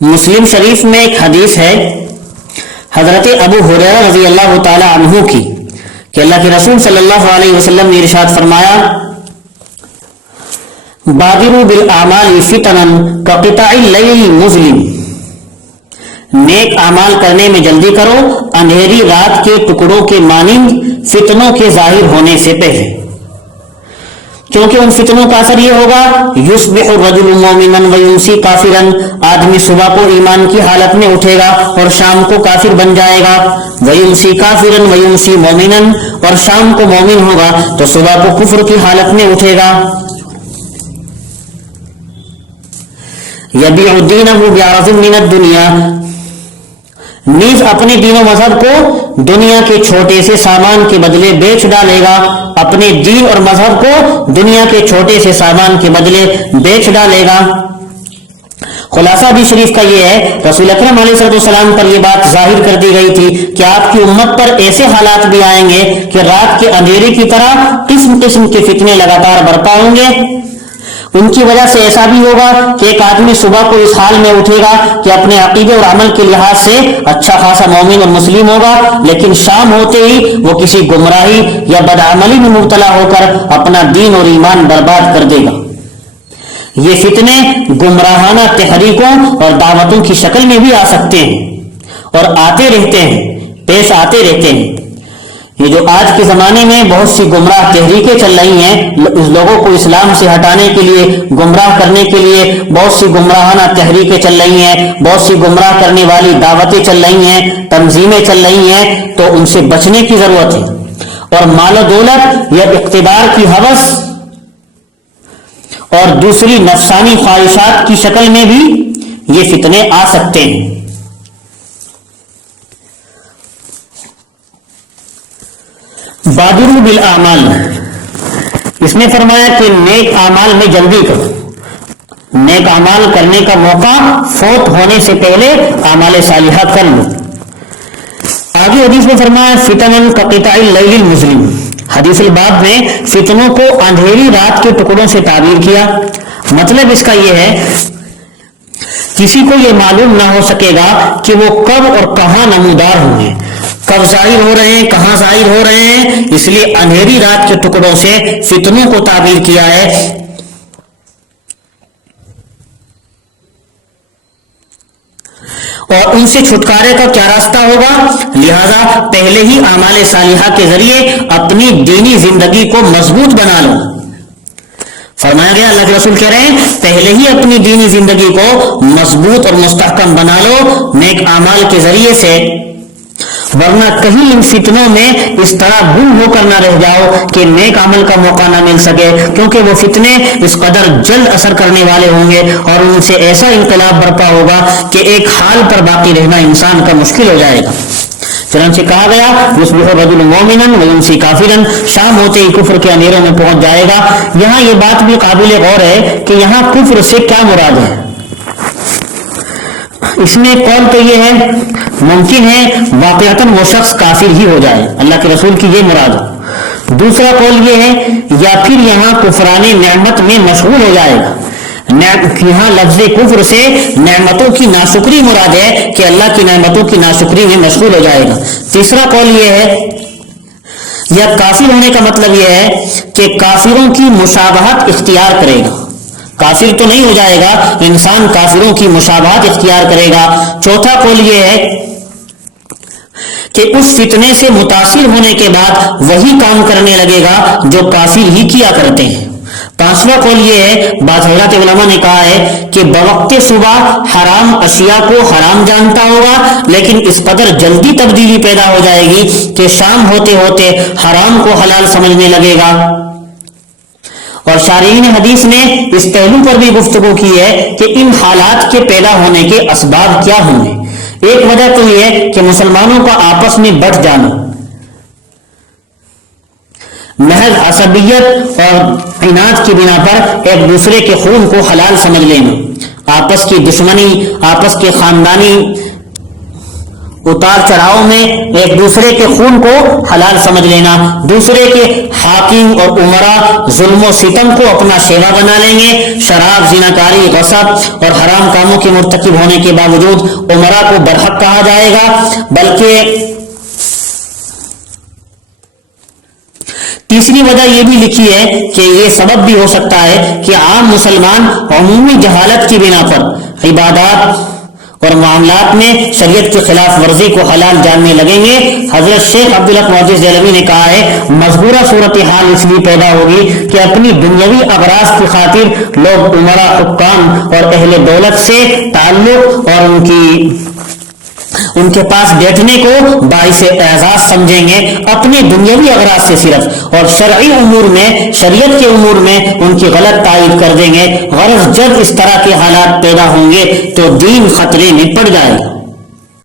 مسلم شریف میں ایک حدیث ہے حضرت ابو ہریرہ رضی اللہ تعالی عنہ کی کہ اللہ کے رسول صلی اللہ علیہ وسلم نے ارشاد فرمایا بادروا بالاعمال فتنا كقطع الليل المظلم، نیک اعمال کرنے میں جلدی کرو اندھیری رات کے ٹکڑوں کے مانند فتنوں کے ظاہر ہونے سے پہلے، کیونکہ ان فتنوں کا اثر یہ ہوگا یصبح الرجل مؤمنا ویمسی کافرا، آدمی صبح کو ایمان کی حالت میں اٹھے گا اور شام کو کافر بن جائے گا، ویمسی کافرا ویمسی مؤمنا، اور شام کو مومن ہوگا تو صبح کو کفر کی حالت میں اٹھے گا، یبیع دینہ بعرض من الدنیا، نیز اپنے دین و مذہب کو دنیا کے چھوٹے سے سامان کے بدلے بیچ ڈالے گا، اپنے دین اور مذہب کو دنیا کے چھوٹے سے سامان کے بدلے بیچ ڈالے گا۔ خلاصہ بھی شریف کا یہ ہے، رسول اکرم علیہ السلام پر یہ بات ظاہر کر دی گئی تھی کہ آپ کی امت پر ایسے حالات بھی آئیں گے کہ رات کے اندھیرے کی طرح قسم قسم کے فتنے لگاتار برپا ہوں گے۔ ان کی وجہ سے ایسا بھی ہوگا کہ ایک آدمی صبح کو اس حال میں اٹھے گا کہ اپنے عقیدے اور عمل کے لحاظ سے اچھا خاصا مومن اور مسلم ہوگا، لیکن شام ہوتے ہی وہ کسی گمراہی یا بدعملی میں مبتلا ہو کر اپنا دین اور ایمان برباد کر دے گا۔ یہ فتنے گمراہانہ تحریکوں اور دعوتوں کی شکل میں بھی آ سکتے ہیں اور آتے رہتے ہیں، پیش آتے رہتے ہیں۔ یہ جو آج کے زمانے میں بہت سی گمراہ تحریکیں چل رہی ہیں، اس لوگوں کو اسلام سے ہٹانے کے لیے، گمراہ کرنے کے لیے بہت سی گمراہانہ تحریکیں چل رہی ہیں، بہت سی گمراہ کرنے والی دعوتیں چل رہی ہیں، تنظیمیں چل رہی ہیں، تو ان سے بچنے کی ضرورت ہے۔ اور مال و دولت یا اقتدار کی ہوس اور دوسری نفسانی خواہشات کی شکل میں بھی یہ فتنے آ سکتے ہیں۔ بادروا بالاعمال، اس میں فرمایا کہ نیک اعمال میں جلدی کرو، نیک اعمال کرنے کا موقع فوت ہونے سے پہلے اعمال صالحہ کر لو۔ آگے حدیث میں فرمایا فتنا كقطع الليل المظلم، حدیث الباب میں فتنوں کو اندھیری رات کے ٹکڑوں سے تعبیر کیا۔ مطلب اس کا یہ ہے کسی کو یہ معلوم نہ ہو سکے گا کہ وہ کب اور کہاں نمودار ہوں گے، کب ظاہر ہو رہے ہیں، کہاں ظاہر ہو رہے ہیں، اس لیے اندھیری رات کے ٹکڑوں سے فتنوں کو تعبیر کیا ہے۔ اور ان سے چھٹکارے کا کیا راستہ ہوگا، لہذا پہلے ہی اعمال صالحہ کے ذریعے اپنی دینی زندگی کو مضبوط بنا لو۔ فرمایا گیا، اللہ کے رسول کہہ رہے ہیں پہلے ہی اپنی دینی زندگی کو مضبوط اور مستحکم بنا لو نیک اعمال کے ذریعے سے، ورنہ کہیں ان فتنوں میں اس طرح گم ہو کر نہ رہ جاؤ کہ نیک عمل کا موقع نہ مل سکے، کیونکہ وہ فتنے اس قدر جلد اثر کرنے والے ہوں گے اور ان سے ایسا انقلاب برپا ہوگا کہ ایک حال پر باقی رہنا انسان کا مشکل ہو جائے گا۔ چنانچہ کہا گیا یصبح الرجل مؤمنا ویمسی کافرا، شام ہوتے ہی کفر کے اندھیروں میں پہنچ جائے گا۔ یہاں یہ بات بھی قابل غور ہے کہ یہاں کفر سے کیا مراد ہے۔ اس میں قول تو یہ ہے ممکن ہے واقعتاً وہ شخص کافر ہی ہو جائے، اللہ کے رسول کی یہ مراد ہو۔ دوسرا قول یہ ہے یا پھر یہاں کفران نعمت میں مشغول ہو جائے گا، یہاں لفظ کفر سے نعمتوں کی ناشکری مراد ہے کہ اللہ کی نعمتوں کی ناشکری میں مشغول ہو جائے گا۔ تیسرا قول یہ ہے یا کافر ہونے کا مطلب یہ ہے کہ کافروں کی مشابہت اختیار کرے گا، کافر تو نہیں ہو جائے گا، انسان کافروں کی مشابہت اختیار کرے گا۔ چوتھا قول یہ ہے کہ اس فتنے سے متاثر ہونے کے بعد وہی کام کرنے لگے گا جو کافر ہی کیا کرتے ہیں۔ پانچواں قول یہ ہے، بعض حضرات علماء نے کہا ہے کہ بوقت صبح حرام اشیاء کو حرام جانتا ہوگا، لیکن اس قدر جلدی تبدیلی پیدا ہو جائے گی کہ شام ہوتے ہوتے حرام کو حلال سمجھنے لگے گا۔ اور شارحین حدیث نے اس پہلو پر بھی گفتگو کی ہے کہ ان حالات کے پیدا ہونے کے اسباب کیا ہوں گے۔ ایک وجہ تو یہ ہے کہ مسلمانوں کا آپس میں بٹ جانا، محض عصبیت اور عناد کی بنا پر ایک دوسرے کے خون کو حلال سمجھ لینا، آپس کی دشمنی، آپس کے خاندانی اتار چڑھاؤ میں ایک دوسرے کے خون کو حلال سمجھ لینا، دوسرے کے حاکم اور عمرا ظلم و ستم کو اپنا شیوا بنا لیں گے، شراب، زناکاری، غصب اور حرام کاموں کے مرتکب ہونے کے باوجود عمرا کو برحق کہا جائے گا۔ بلکہ تیسری وجہ یہ بھی لکھی ہے کہ یہ سبب بھی ہو سکتا ہے کہ عام مسلمان عمومی جہالت کی بنا پر عبادات اور معاملات میں شریعت کی خلاف ورزی کو حلال جاننے لگیں گے۔ حضرت شیخ عبدالحق معجز دہلوی نے کہا ہے مذکورہ صورتحال اس لیے پیدا ہوگی کہ اپنی دنیاوی اغراض کی خاطر لوگ عمرا، حکام اور اہل دولت سے تعلق اور ان کے پاس بیٹھنے کو باعث اعزاز سمجھیں گے اپنی دنیاوی اغراض سے صرف، اور شرعی امور میں، شریعت کے امور میں ان کی غلط تائید کر دیں گے۔ غرض جب اس طرح کے حالات پیدا ہوں گے تو دین خطرے میں پڑ جائے گا۔